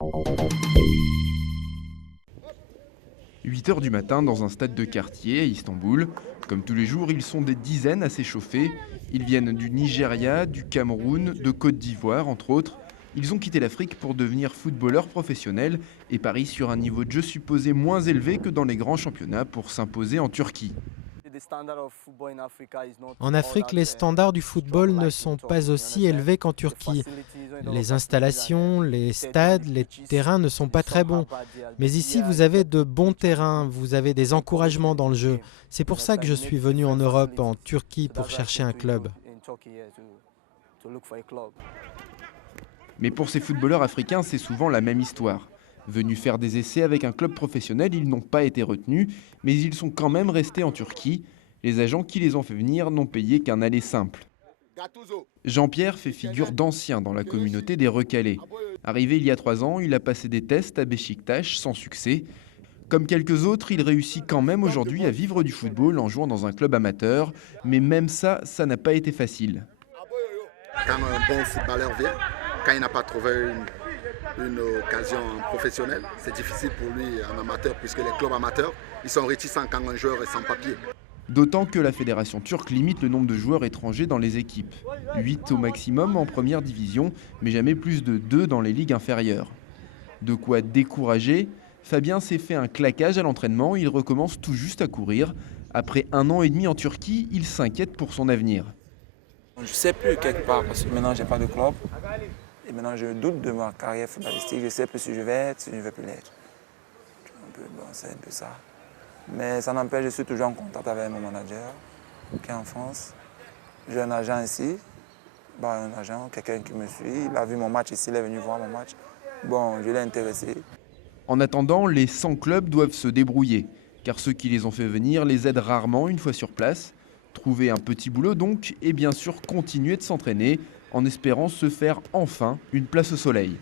8 h du matin dans un stade de quartier à Istanbul. Comme tous les jours, ils sont des dizaines à s'échauffer. Ils viennent du Nigeria, du Cameroun, de Côte d'Ivoire, entre autres. Ils ont quitté l'Afrique pour devenir footballeurs professionnels et parient sur un niveau de jeu supposé moins élevé que dans les grands championnats pour s'imposer en Turquie. En Afrique, les standards du football ne sont pas aussi élevés qu'en Turquie. Les installations, les stades, les terrains ne sont pas très bons. Mais ici, vous avez de bons terrains, vous avez des encouragements dans le jeu. C'est pour ça que je suis venu en Europe, en Turquie, pour chercher un club. Mais pour ces footballeurs africains, c'est souvent la même histoire. Venus faire des essais avec un club professionnel, ils n'ont pas été retenus, mais ils sont quand même restés en Turquie. Les agents qui les ont fait venir n'ont payé qu'un aller simple. Jean-Pierre fait figure d'ancien dans la communauté des recalés. Arrivé il y a 3 ans, il a passé des tests à Beşiktaş sans succès. Comme quelques autres, il réussit quand même aujourd'hui à vivre du football en jouant dans un club amateur. Mais même ça n'a pas été facile. Quand un bon footballeur vient, quand il n'a pas trouvé une occasion professionnelle, c'est difficile pour lui en amateur, puisque les clubs amateurs, ils sont réticents quand un joueur est sans papier. D'autant que la fédération turque limite le nombre de joueurs étrangers dans les équipes. 8 au maximum en première division, mais jamais plus de 2 dans les ligues inférieures. De quoi décourager, Fabien s'est fait un claquage à l'entraînement, il recommence tout juste à courir. Après 1 an et demi en Turquie, il s'inquiète pour son avenir. Je ne sais plus quelque part, parce que maintenant je n'ai pas de club. Et maintenant je doute de ma carrière footballistique, je ne sais plus si je vais être, si je ne vais plus l'être. C'est un peu ça. Mais ça n'empêche, je suis toujours en contact avec mon manager qui est en France. J'ai un agent ici, un agent, quelqu'un qui me suit. Il a vu mon match ici, il est venu voir mon match. Bon, je l'ai intéressé. En attendant, les 100 clubs doivent se débrouiller, car ceux qui les ont fait venir les aident rarement une fois sur place. Trouver un petit boulot donc, et bien sûr continuer de s'entraîner en espérant se faire enfin une place au soleil.